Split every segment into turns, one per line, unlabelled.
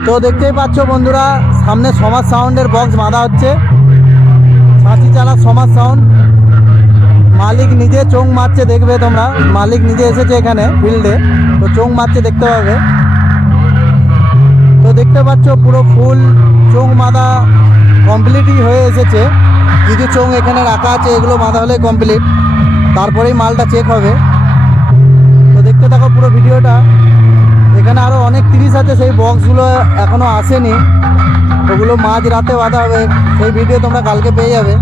তো দেখতেই পাচ্ছ বন্ধুরা, সামনে সমাজ সাউন্ডের বক্স বাঁধা হচ্ছে। ছাঁচি চালা সমাজ সাউন্ড। মালিক নিজে চোখ মারছে, দেখবে তোমরা। মালিক নিজে এসেছে এখানে ফিল্ডে তো চোখ মারছে, দেখতে পাবে। তো দেখতে পাচ্ছ পুরো ফুল চোখ বাঁধা কমপ্লিটই হয়ে এসেছে। কিছু চোখ এখানে রাখা আছে, এগুলো বাঁধা হলে কমপ্লিট তারপরেই মালটা চেক হবে। তো দেখতে থাকো পুরো ভিডিওটা এখানে আরও অনেক তিরিশ আছে, সেই বক্সগুলো এখনও আসেনি। ওগুলো মাঝ রাতে বাঁধা হবে, সেই ভিডিও তোমরা কালকে পেয়ে যাবে।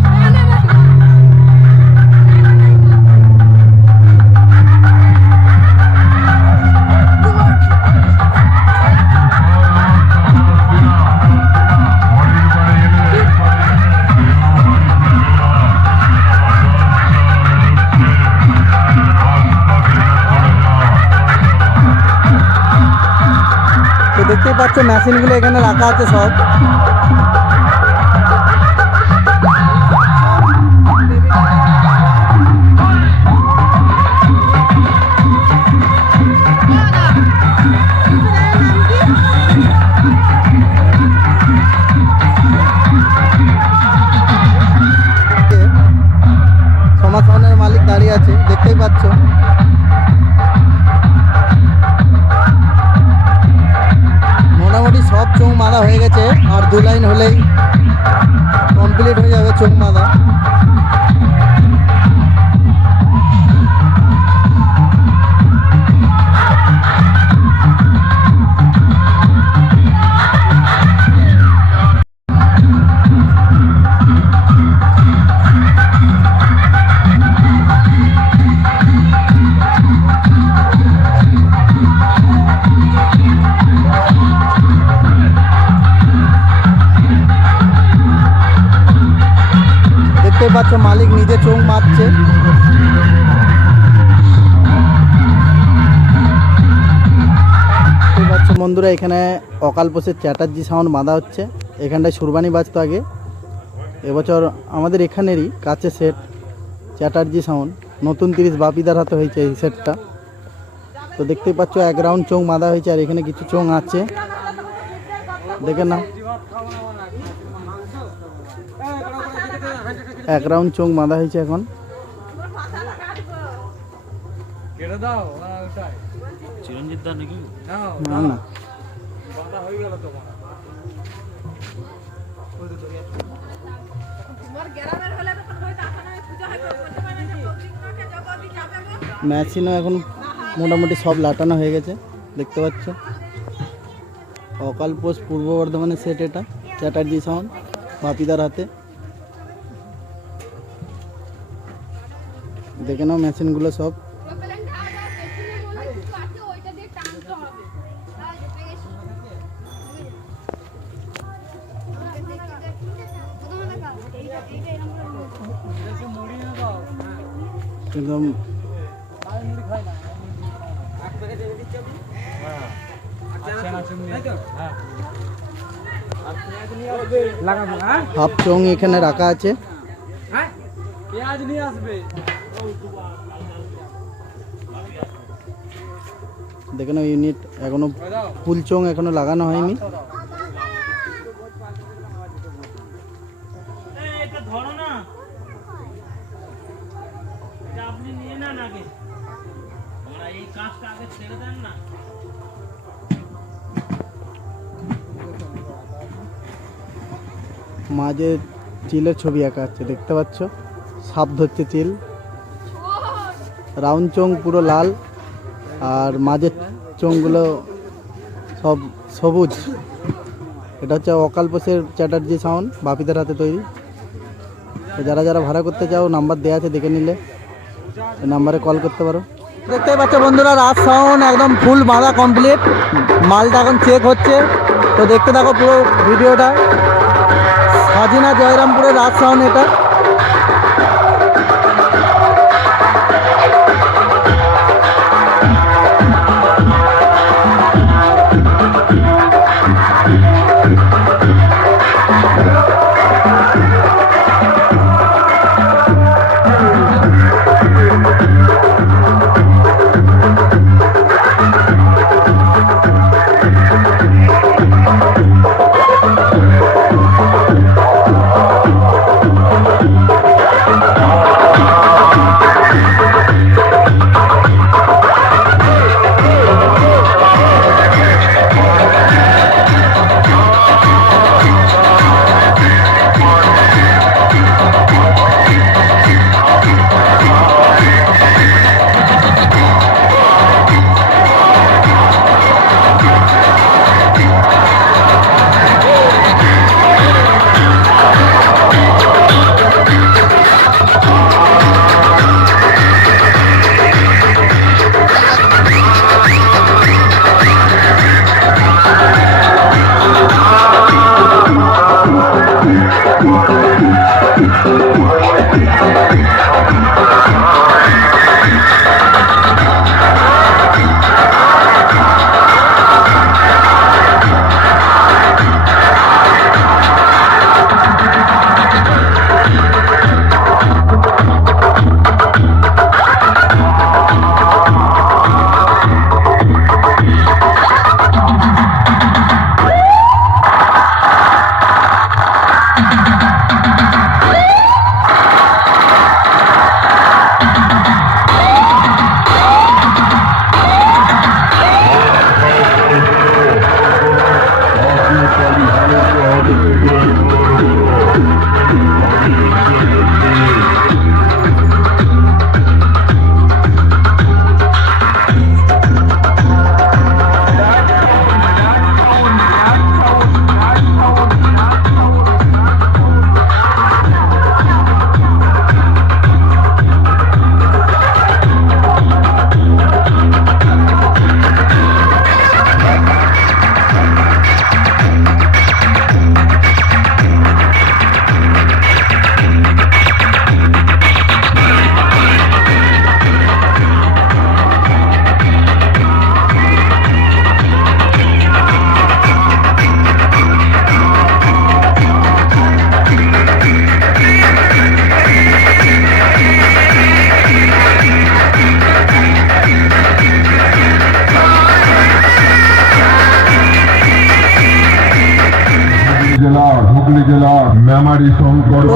দেখতেই পাচ্ছ মেশিনগুলো এখানে রাখা আছে সব। মাদা হয়ে গেছে আর দু লাইন হলেই দেখতেই পাচ্ছ, মালিক নিজে চোখ মারছে। বন্ধুরা, এখানে অকালপোষের চ্যাটার্জি সাউন্ড বাঁধা হচ্ছে। এখানটায় সুরবানি বাজতো আগে। এবছর আমাদের এখানেরই কাছে সেট চ্যাটার্জি সাউন্ড নতুন তিরিশ বাপিদার হাতে হয়েছে এই সেটটা তো দেখতেই পাচ্ছ, এক রাউন্ড চোখ বাঁধা হয়েছে আর এখানে কিছু চোখ আছে। দেখে না এক রাউন্ড চোখ বাঁধা হয়েছে এখন।
না।
মেশিনও এখন মোটামুটি সব লাটানো হয়ে গেছে দেখতে পাচ্ছ। অকাল পোস্ট পূর্ব বর্ধমানের সেট এটা চ্যাটার্জি সাউন্ড বাপিদার হাতে। দেখে নাও মেশিনগুলো সব।
হ্যাঁ হ্যাঁ
হাফ চং এখানে রাখা আছে।
হ্যাঁ পেঁয়াজ নিয়ে আসবে?
দেখে নাও ইউনিট এখনও
দাও
ফুল চং এখনও লাগানো হয়নি। মাঝে চিলের ছবি আঁকা আছে দেখতে পাচ্ছ? সাপ ধরছে চিল। রাউন্ড চোং পুরো লাল, আর মাঝের চোঙগুলো সব সবুজ। এটা হচ্ছে অকালপোষের চ্যাটার্জি সাউন্ড বাপিদের হাতে তৈরি। যারা যারা ভাড়া করতে চাও নাম্বার দেওয়া আছে, দেখে নিলে। নাম্বারে কল করতে পারো। দেখতেই পাচ্ছ বন্ধুরা, রাত সাউন্ড একদম ফুল বাঁধা কমপ্লিট মালটা এখন চেক হচ্ছে। তো দেখতে থাকো পুরো ভিডিওটা হাজিনা জয়রামপুরের রাত সাউন্ড এটা।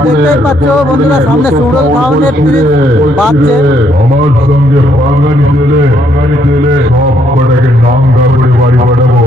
দেখতেই পাচ্ছ বন্ধুরা সামনে সুরজ ধাওয়ানের ব্রিজ বাজছে।
আমার সঙ্গে বাঙালি ছেলে বাঙালি ছেলে সব কটাকে নাম করে বাড়ি পাঠাবো।